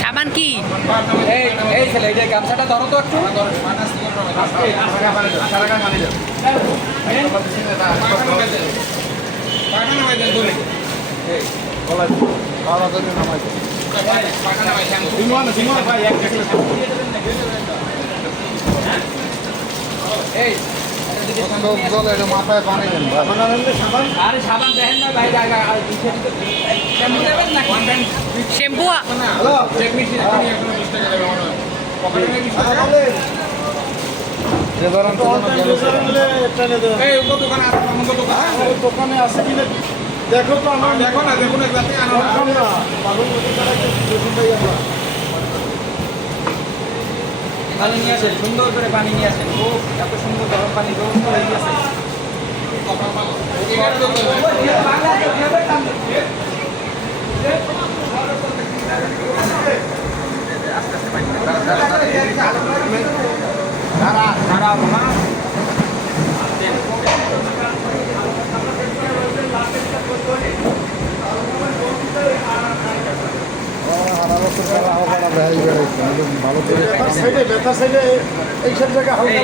সাবান কি এই এই ছেলে এই যে গামছাটা ধরো তো একটু এই মাথায় পানি দেন আরে সাবান দেখেন না ভাই জায়গা আর শ্যাম্পু দোকানে আছে কিনা দেখো তো আমার দেখো না দেখুন না পানি নিয়ে আসেন সুন্দর করে পানি নিয়ে আসেন ও এত সুন্দর গরম পানি গরম করে নিয়ে আসেন দাঁড়াও না ভালো করে সাইডে এইসব জায়গায় হালকা